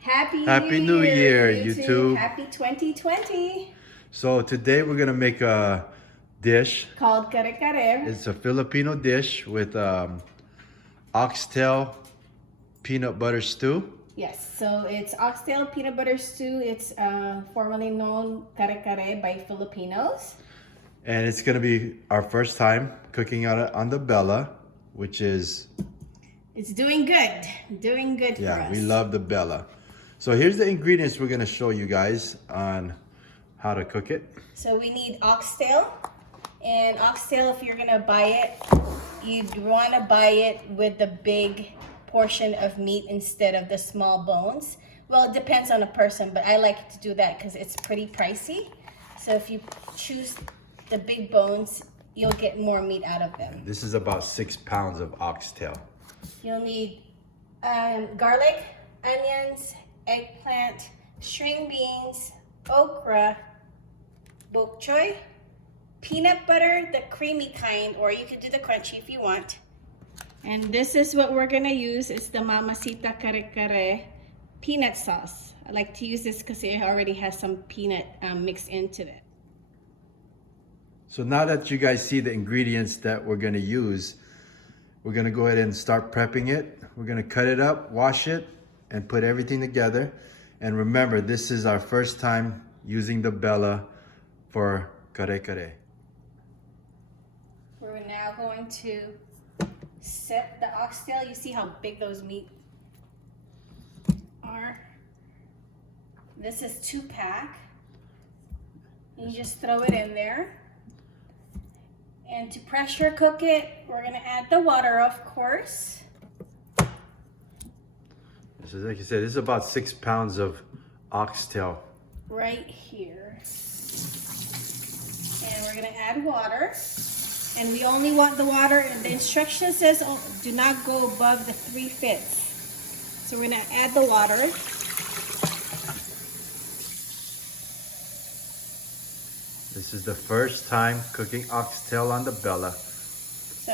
Happy New Year, YouTube. Happy 2020. So today we're gonna make a dish Called Kare Kare. It's a Filipino dish with oxtail peanut butter stew. Yes, so it's oxtail peanut butter stew. It's formerly known Kare Kare by Filipinos. And it's gonna be our first time cooking on the Bella, which is... It's doing good. Doing good for us. Yeah, we love the Bella. So here's the ingredients we're gonna show you guys on how to cook it. So we need oxtail. And oxtail, if you're gonna buy it, you'd wanna buy it with the big portion of meat instead of the small bones. Well, it depends on the person, but I like to do that because it's pretty pricey. So if you choose the big bones, you'll get more meat out of them. This is about 6 pounds of oxtail. You'll need garlic, onions, eggplant, string beans, okra, bok choy, peanut butter, the creamy kind, or you could do the crunchy if you want. And this is what we're gonna use. It's the Mamacita Kare Kare peanut sauce. I like to use this because it already has some peanut mixed into it. So now that you guys see the ingredients that we're gonna use, we're gonna go ahead and start prepping it. We're gonna cut it up, wash it, and put everything together. And remember, this is our first time using the Bella for Kare Kare. We're now going to set the oxtail. You see how big those meat are? This is 2-pack. You just throw it in there. And to pressure cook it, we're gonna add the water, of course. This is, like you said, this is about 6 pounds of oxtail. Right here. And we're gonna add water. And we only want the water, and the instruction says do not go above the 3/5. So we're gonna add the water. This is the first time cooking oxtail on the Bella. So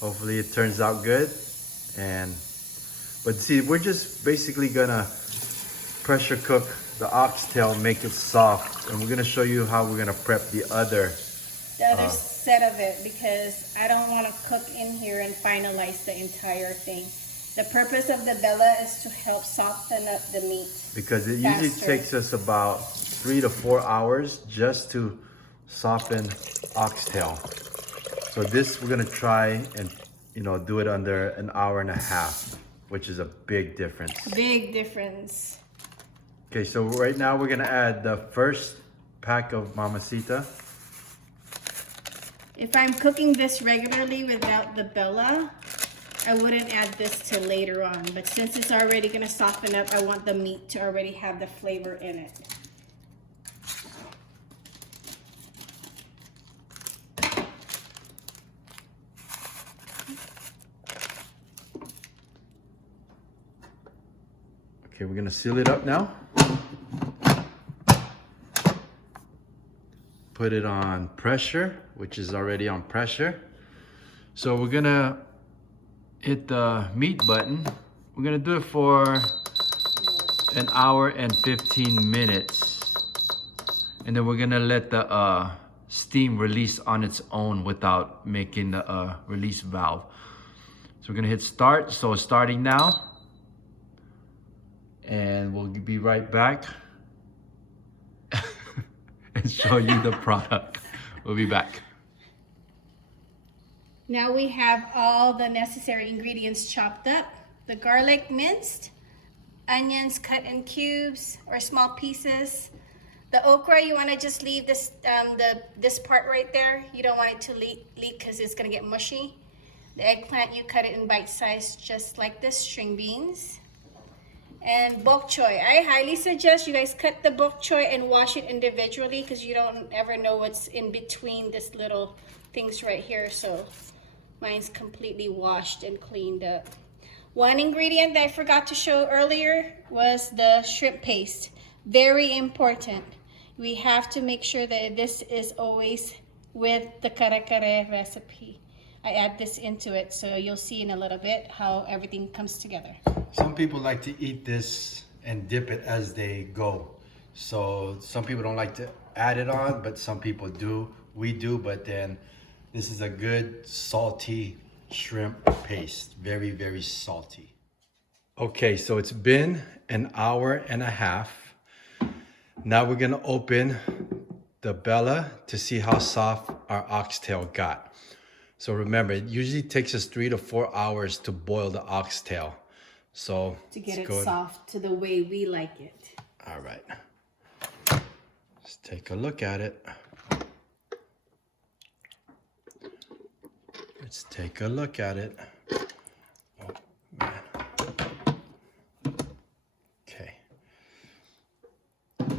hopefully it turns out good. But see, we're just basically gonna pressure cook the oxtail, make it soft, and we're gonna show you how we're gonna prep the other set of it, because I don't want to cook in here and finalize the entire thing. The purpose of the Bella is to help soften up the meat. Because it usually takes us about 3 to 4 hours just to soften oxtail. So this we're gonna try and do it under an hour and a half, which is a big difference. Big difference. Okay, so right now we're gonna add the first pack of Mamacita. If I'm cooking this regularly without the Bella, I wouldn't add this till later on. But since it's already gonna soften up, I want the meat to already have the flavor in it. Okay, we're gonna seal it up now. Put it on pressure, which is already on pressure. So we're gonna hit the meat button. We're gonna do it for an hour and 15 minutes. And then we're gonna let the steam release on its own without making the release valve. So we're gonna hit start. So starting now. And we'll be right back and show you the product. We'll be back. Now we have all the necessary ingredients chopped up. The garlic minced, onions cut in cubes or small pieces. The okra, you want to just leave this this part right there. You don't want it to leak because it's going to get mushy. The eggplant, you cut it in bite size just like this. String beans. And bok choy. I highly suggest you guys cut the bok choy and wash it individually, because you don't ever know what's in between this little things right here. So mine's completely washed and cleaned up. One ingredient that I forgot to show earlier was the shrimp paste. Very important. We have to make sure that this is always with the Kare Kare recipe. I add this into it, so you'll see in a little bit how everything comes together. Some people like to eat this and dip it as they go. So some people don't like to add it on, but some people do. We do, but then this is a good salty shrimp paste. Very, very salty. Okay, so it's been an hour and a half. Now we're gonna open the Bella to see how soft our oxtail got. So remember, it usually takes us 3 to 4 hours to boil the oxtail. So To get it go. soft to the way we like it. All right. Let's take a look at it. Let's take a look at it. Oh, man. Okay.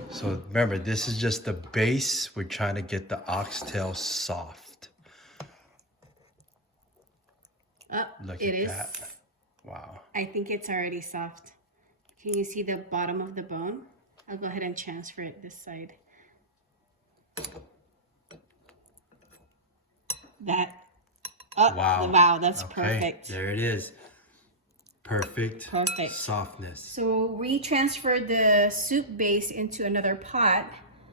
So remember, this is just the base. We're trying to get the oxtail soft. Oh, Look it at is. that. Wow. I think it's already soft. Can you see the bottom of the bone? I'll go ahead and transfer it this side. That. Oh, Wow. wow, that's Okay, perfect. there it is. Perfect. Perfect. Softness. So we transferred the soup base into another pot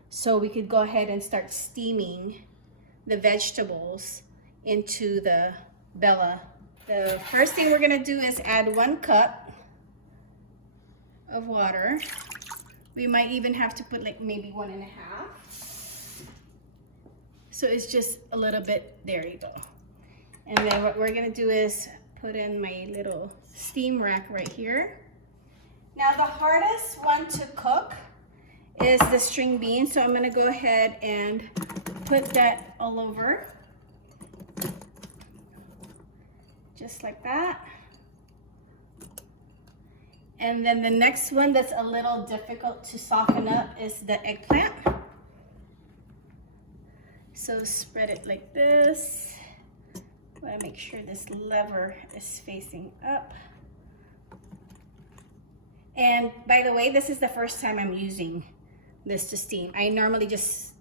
so we could go ahead and start steaming the vegetables into the Bella. The first thing we're gonna do is add 1 cup of water. We might even have to put like maybe 1.5. So it's just a little bit, there you go. And then what we're gonna do is put in my little steam rack right here. Now the hardest one to cook is the string bean. So I'm gonna go ahead and put that all over. Just like that. And then the next one that's a little difficult to soften up is the eggplant. So spread it like this. I want to make sure this lever is facing up. And by the way, this is the first time I'm using this to steam. I normally just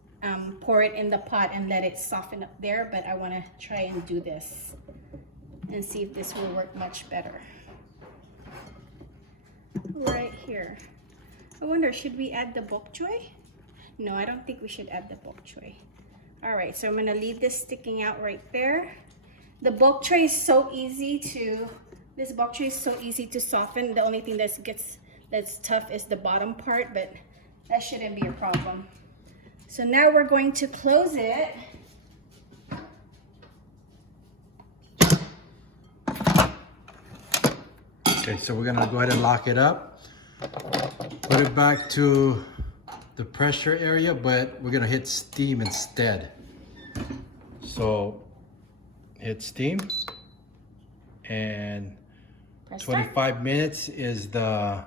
pour it in the pot and let it soften up there, but I want to try and do this and see if this will work much better. Right here. I wonder, should we add the bok choy? No, I don't think we should add the bok choy. All right, so I'm gonna leave this sticking out right there. The bok choy is so easy to, this bok choy is so easy to soften. The only thing that's tough is the bottom part, but that shouldn't be a problem. So now we're going to close it. Okay, so we're gonna go ahead and lock it up. Put it back to the pressure area, but we're gonna hit steam instead. So hit steam, and Press 25 minutes is the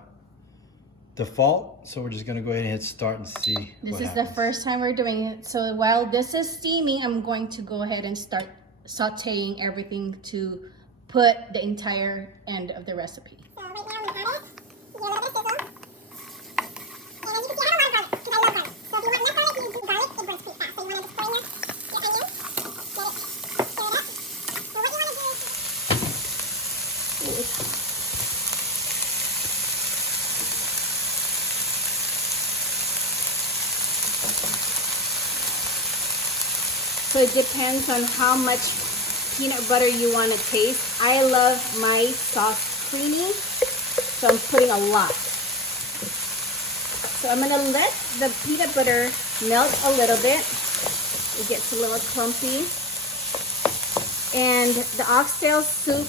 default. So we're just gonna go ahead and hit start and see This what is happens. the first time we're doing it. So while this is steaming, I'm going to go ahead and start sauteing everything to put the entire end of the recipe. So right now we got it. You get a little bit of sizzle. And as you can see, I don't want garlic because I love garlic. So if you want less garlic, you do garlic. It burns pretty fast. So you want to just throw in your onions, get it stir it up. So what you want to do is So it depends on how much peanut butter you want to taste. I love my sauce creamy, so I'm putting a lot. So I'm gonna let the peanut butter melt a little bit. It gets a little clumpy. And the oxtail soup,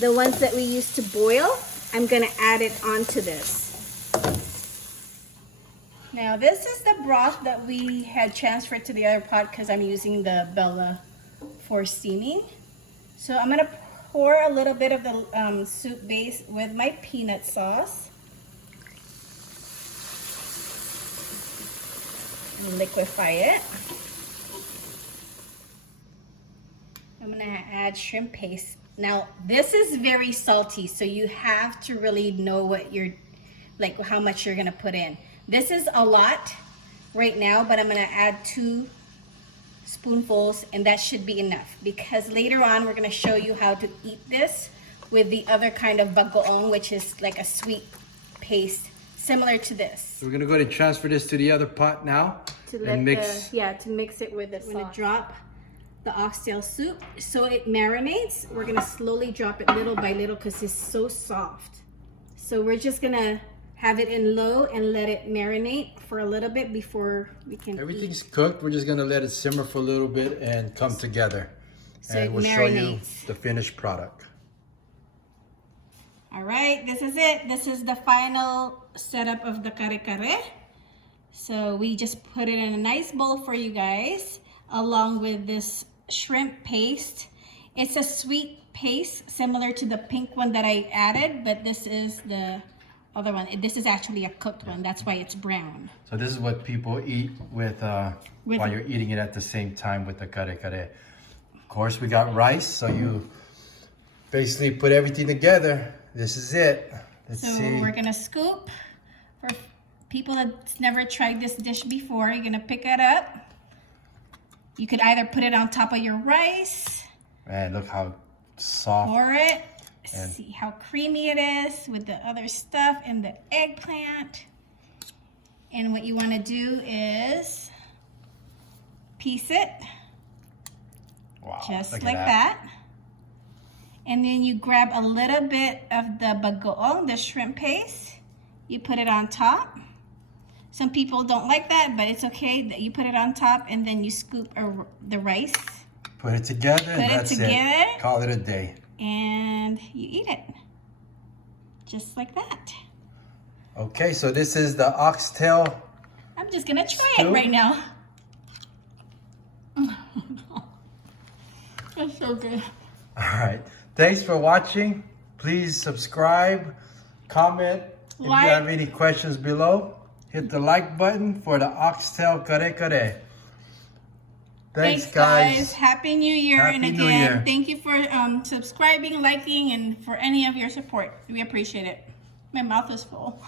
the ones that we used to boil, I'm gonna add it onto this. Now this is the broth that we had transferred to the other pot because I'm using the Bella for steaming. So I'm gonna pour a little bit of the soup base with my peanut sauce. And liquefy it. I'm gonna add shrimp paste. Now this is very salty, so you have to really know what you're, like how much you're gonna put in. This is a lot right now, but I'm gonna add 2 spoonfuls and that should be enough, because later on we're gonna show you how to eat this with the other kind of bagoong, which is like a sweet paste similar to this. So we're gonna go ahead and transfer this to the other pot now and mix. To mix it with the sauce. We're gonna drop the oxtail soup so it marinates. We're gonna slowly drop it little by little because it's so soft. So we're just gonna have it in low and let it marinate for a little bit before we can Everything's cooked. We're just gonna let it simmer for a little bit and come together. So and it we'll show you marinates. the finished product. All right, this is it. This is the final setup of the Kare Kare. So we just put it in a nice bowl for you guys, along with this shrimp paste. It's a sweet paste, similar to the pink one that I added, but this is the other one. This is actually a cooked one. That's why it's brown. So this is what people eat with while you're eating it at the same time with the Kare Kare. Of course, we got rice, so you basically put everything together. This is it. Let's see. We're gonna scoop. For people that's never tried this dish before, you're gonna pick it up. You could either put it on top of your rice. Man, look how soft. Pour it. And see how creamy it is with the other stuff and the eggplant. And what you want to do is piece it. wow, Just look like at that. And then you grab a little bit of the bagoong, the shrimp paste. You put it on top. Some people don't like that, but it's okay that you put it on top and then you scoop the rice. Put it together and that's it. Call it a day. And you eat it. Just like that. Okay, so this is the oxtail. I'm just gonna try Stew? it right now. That's so good. All right. Thanks for watching. Please subscribe, comment. If you have any questions below, hit the like button for the Oxtail Kare Kare. Thanks, guys. Happy New Year. Happy and again, New Year. thank you for subscribing, liking, and for any of your support. We appreciate it. My mouth is full.